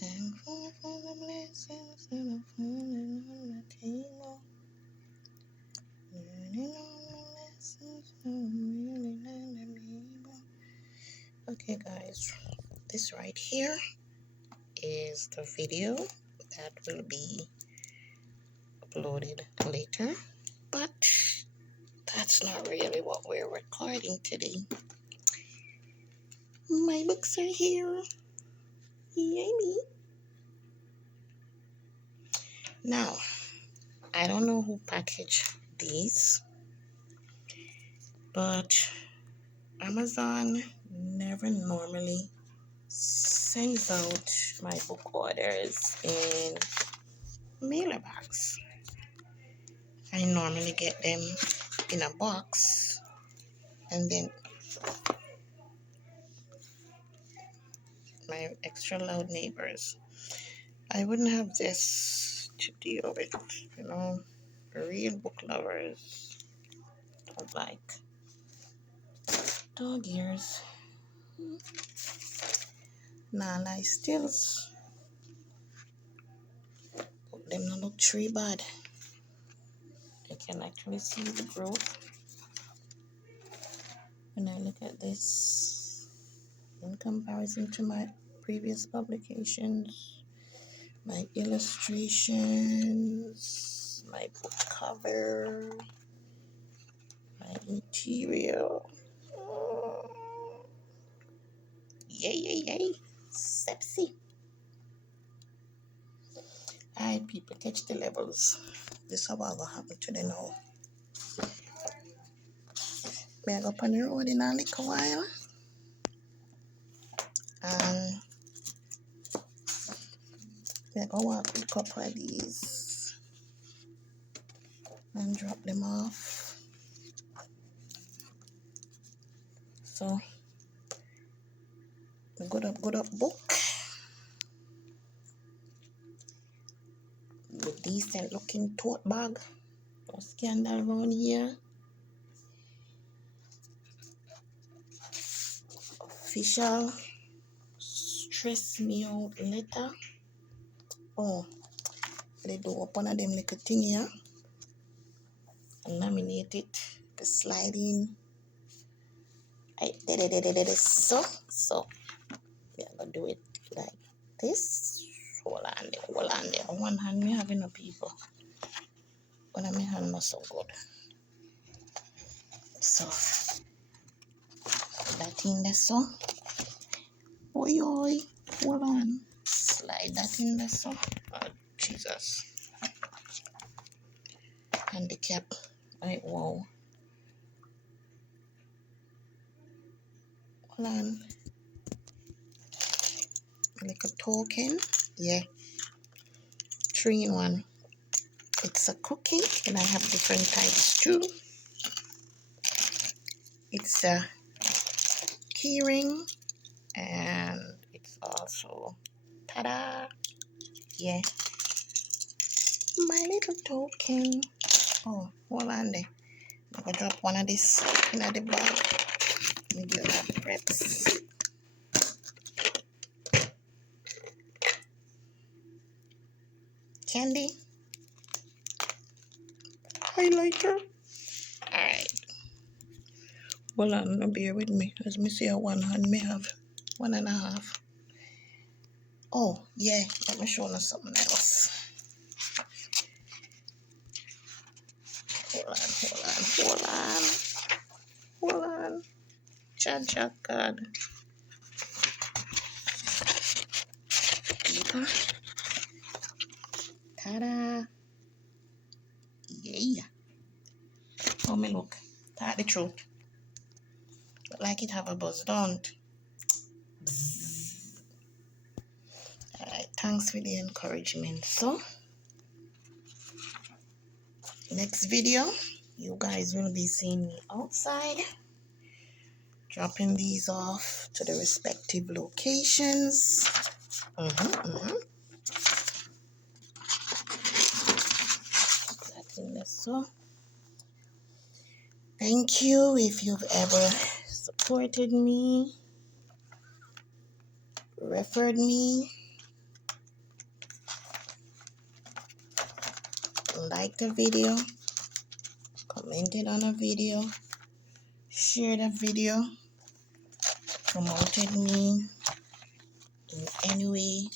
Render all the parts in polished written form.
Thankful for the blessings that are falling on my table. Learning all the lessons that really landed me. Okay, guys, this right here is the video that will be uploaded later, but that's not really what we're recording today. My books are here. Yay! Now, I don't know who packaged these, but Amazon never normally sends out my book orders in mailer bags. I normally get them in a box, and then my extra loud neighbors. I wouldn't have this to deal with, real book lovers don't like dog ears. Nah, lie stills. But them no look tree bad. I can actually see the growth when I look at this in comparison to my previous publications, my illustrations, my book cover, my material. Yay, sepsi. Alright, people, catch the levels. This is how I will happen to them now. May I go up on the road in a little while, and may I go walk with a couple of these and drop them off. So, a good up book with decent looking tote bag. No scandal around here. Official stress me out letter. Oh, they do up one of them little thing here and laminate it. The sliding. So we are gonna do it like this. Hold on there. On one hand, me having no people, but on my hand not so good. So that in there, so oi, hold on. Slide that in there, so. Oh, Jesus. Handicap. Right, wow. Hold on. Like a token. Yeah. 3 in 1. It's a cookie, and I have different types too. It's a key ring, and it's also, ta-da! Yeah. My little token. Oh, hold on there. I'm gonna drop one of this in the bag. Let me do that preps. Candy. Highlighter. Alright. Hold on, now bear with me. As me see, a one hand may have 1.5. Oh, yeah. Let me show you something else. Hold on. Cha God. Paper. Ta-da. Yeah. Oh, me look. Tell the truth. But like it have a buzz, don't. Alright, thanks for the encouragement. So, next video, you guys will be seeing me outside, dropping these off to the respective locations. So, thank you if you've ever supported me, referred me, liked the video, commented on a video, shared a video, promoted me in any way,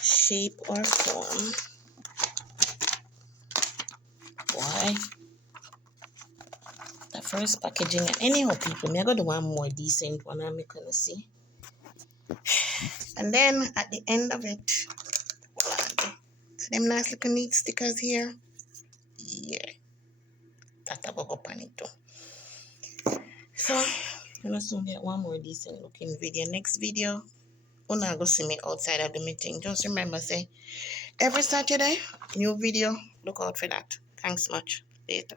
shape, or form. Why? The first packaging, and anyhow, people, me I got the one more decent one I'm gonna see. And then at the end of it, so them nice little neat stickers here. Yeah, that I go up on it too. So, I'm gonna soon get one more decent looking video. Next video, una go see me outside of the meeting. Just remember, say every Saturday, new video. Look out for that. Thanks much. Later.